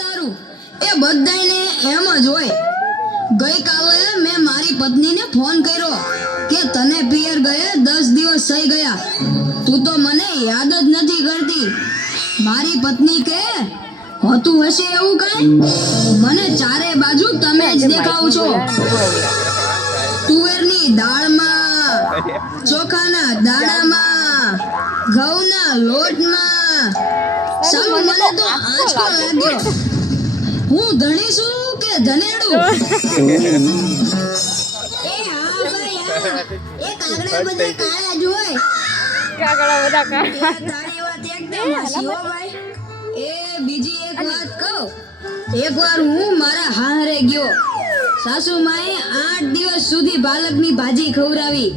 તારું એ બધાયને એમ જ હોય. ગઈકાલે મેં મારી પત્નીને ફોન કર્યો કે તને પિયર ગયે 10 દિવસ થઈ ગયા, તું તો મને યાદ જ નથી કરતી. મારી પત્ની કે હોતું હશે એવું કઈ? મને ચારે બાજુ તમે જ દેખાવ છો. તુવેરની દાળમાં, ચોખાના દાણામાં, ઘઉંના લોટમાં. સાલું મને તો આંચકો લાગ્યો. હું ધણી છું કે ધનેડું? એ હા ભાઈ હા, એ કાગડા બધા કાળા જ હોય. કાગડા બધા કાળા. તારી વાત એકદમ હાચી હો ભાઈ. એ બીજી એક વાત કહું. એકવાર હું મારા હારે ગયો. સાસુમાએ 8 દિવસ સુધી પાલકની ભાજી ખવડાવી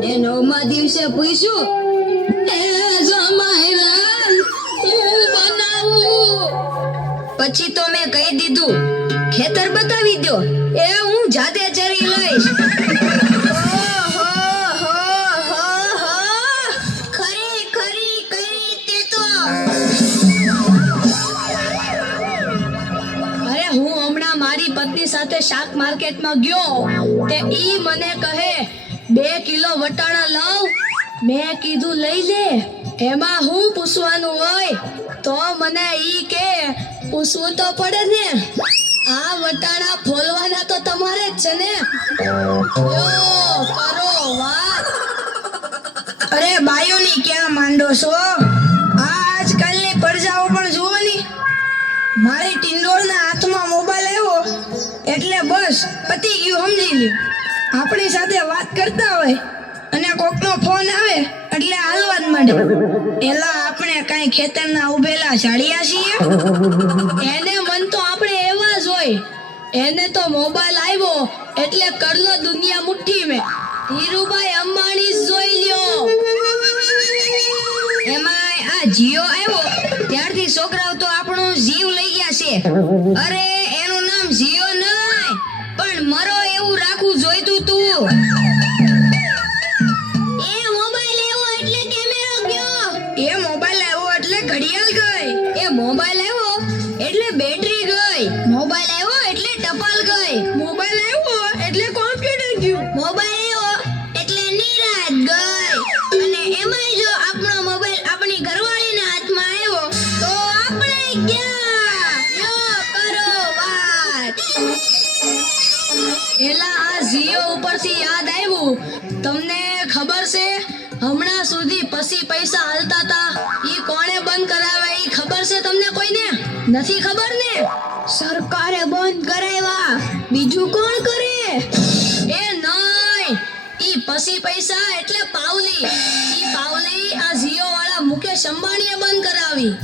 ને 9મા દિવસે પૂછ્યું, એ જમાઈરા હું બનાવું? પછી તો મેં કહી દીધું, ખેતર બતાવી દો, એ હું જાતે ચરી લઈશ. ખરી ખરી કરી તે તો. અરે હું હમણાં મારી પત્ની સાથે શાક માર્કેટમાં ગયો તે ઈ મને કહે 2 કિલો વટાણા લાવ. મેં કીધું લઈ લે, એમાં હું પૂછવાનું હોય? તો મને ઈ કે પૂછવું તો પડે ને, આ વટાણા ફોલવાના તો તમારે જ છે ને. યો કરો વાત. અરે બાયોની ક્યાં માંડો છો? આજકાલની પરજાઓ પણ જુઓ ની. મારી ટિંડોળના હાથમાં મોબાઈલ આવ્યો એટલે બસ પતી ગયું, સમજી લ્યો. આપણી સાથે વાત કરતા હોય અને કોકનો ફોન આવે એટલે હાલવા જ માંડે. એલા આપણે કઈ ખેતરના ઉભેલા ઝાડિયા છીએ? એને મન તો આપણે એવા જ હોય. એને તો મોબાઈલ આવ્યો એટલે કરલો દુનિયા મુઠ્ઠી મેં. ધીરુભાઈ અંબાણી જોઈ લ્યો. એમાંય આ જીઓ આવ્યો ત્યારથી છોકરાઓ તો આપણો જીવ લઈ ગયા છે. અરે એનું નામ જીઓ નહીં પણ મરો એવું રાખવું જોઈતું તું. એ મોબાઈલ આવ્યો એટલે કેમેરો ગયો. એ મોબાઈલ આવ્યો એટલે ઘડિયાળ ગઈ. એ મોબાઈલ આવ્યો એટલે બેટરી ગઈ. મોબાઈલ આવ્યો એટલે ટપાલ ગઈ. મોબાઈલ આવ્યો એટલે કોમ્પ્યુટર ગયું. મોબાઈલ આવ્યો એટલે નિરાત ગઈ. અને એમાંય જો આપણો મોબાઈલ આપણી ઘરવાળીના હાથમાં આવ્યો તો આપણે ક્યાં? યો કરો વાત. એલા આ જીઓ ઉપરથી યાદ આવ્યું, તમને ખબર છે હમણાં સુધી પછી પૈસા હાલતા હતા ઈ કોણે બંધ કરાવ્યા? ઈ ખબર છે તમને કોઈને? નથી ખબર ને? સરકારે બંધ કરાવ્યા. બીજું કોણ કરે? એ નહીં, ઈ પછી પૈસા એટલે પાવલી. ઈ પાવલી આ જીઓ વાળા મુકેશ અંબાણીએ બંધ કરાવી.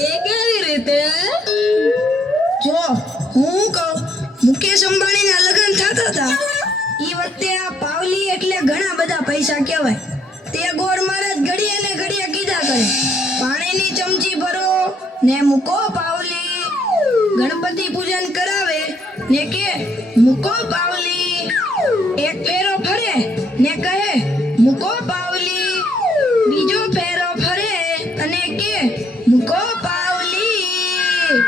એ કેવી રીતે? જો હું કહું, મુકેશ અંબાણીના લગ્ન થતા હતા ઈ વખતે આ પાવલી એટલે ઘણા બધા પૈસા કહેવાય. તે ગોળ મહારાજ ઘડીએ ને ઘડીએ કીધા કરે, પાણીની ચમચી ભરો ને મૂકો પાવલી. ગણપતિ પૂજન કરાવે ને કે મૂકો પાવલી. એક ફેરો ફરે ને કહે મૂકો પાવલી. બીજો ફેરો ફરે અને કે મૂકો પાવલી.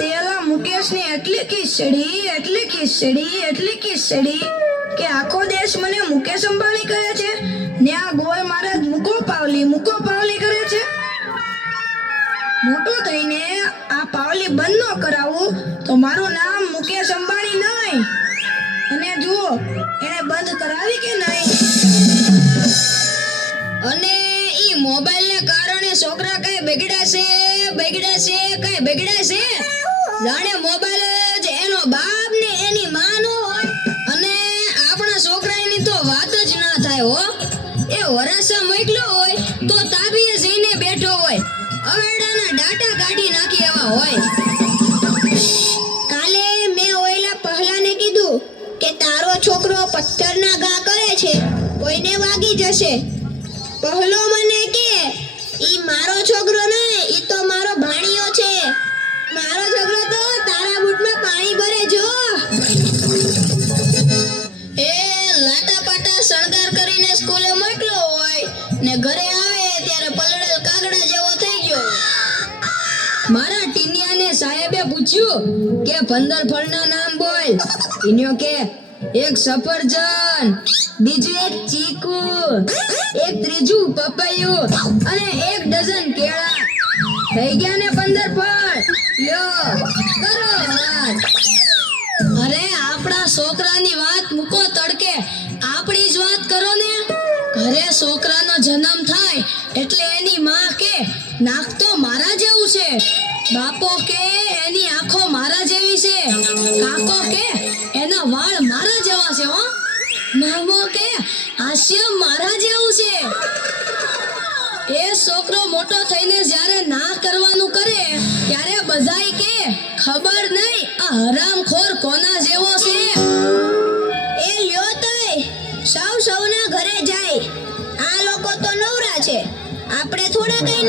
તેલા મુકેશને એટલી ખીચડી કે આખો દેશ મને મુકેશ અંબાણી કહે છે ને આ ગોળ મહારાજ મૂકો પાવલી કરે છે. મોટો થઈને આ પાવલી બંધ ન કરાવું તો મારું નામ મુકેશ અંબાણી નહીં. અને જુઓ એને બંધ કરાવી કે નહીં. અને ઈ મોબાઈલને કારણે છોકરા કઈ બગડ્યા છે. જાણે મોબાઈલ જ એનો બાપ ને એની માં નો હોય. અને આપણા છોકરાની તો વાત જ ના થાય હો. એ વરાસા મોકલ્યો હોય તો તાબીએ જઈને બેઠો હોય, અવેડાના ડાટા કાઢી નાખી એવા હોય. કાલે મેં ઓયલા પહલાને કીધું કે તારો છોકરો પથ્થરના ઘા કરે છે, કોઈને વાગી જશે. પહલો મને કે ઈ મારો છોકરો નહીં, ઈ તો મારો ભાણિયો છે. મારો છોકરો તો તારા બૂટમાં પાણી ભરે જો. એ લાટા પાટા શણગાર કરીને સ્કૂલે મોકલ્યો હોય ને ઘરે આવે ત્યારે પલળેલ કાગડા જેવો થઈ ગયો. મારા ટીનિયાને સાહેબે પૂછ્યું કે 15 ફળના નામ બોલ. ટીનિયો કે એક સફરજન, બીજું એક ચીકુ, એક ત્રીજું પપૈયું અને એક ડઝન કેળા. થઈ ગયા ને 15 ફળ. લ્યો કરો વાત. અરે આપણા છોકરાની વાત મૂકો તડકે, આપણી જ વાત કરો ને. ઘરે છોકરાનો જન્મ થાય એટલે એની માં કે નાક તો મારા જેવું છે, બાપો કે એની આંખો મારા જેવી છે, કાકો કે એના વાળ મારા જેવા છે હો, મામો કે હાસ્ય મારા જેવું છે. એ છોકરો મોટો થઈને જ્યારે ના કરવાનું કરે ત્યારે બધાય કે ખબર નહીં આ હરામખોર કોના જેવો છે. એ લ્યો તોય સૌના ઘરે જાય. આ લોકો તો નવરા છે, આપણે થોડા કઈ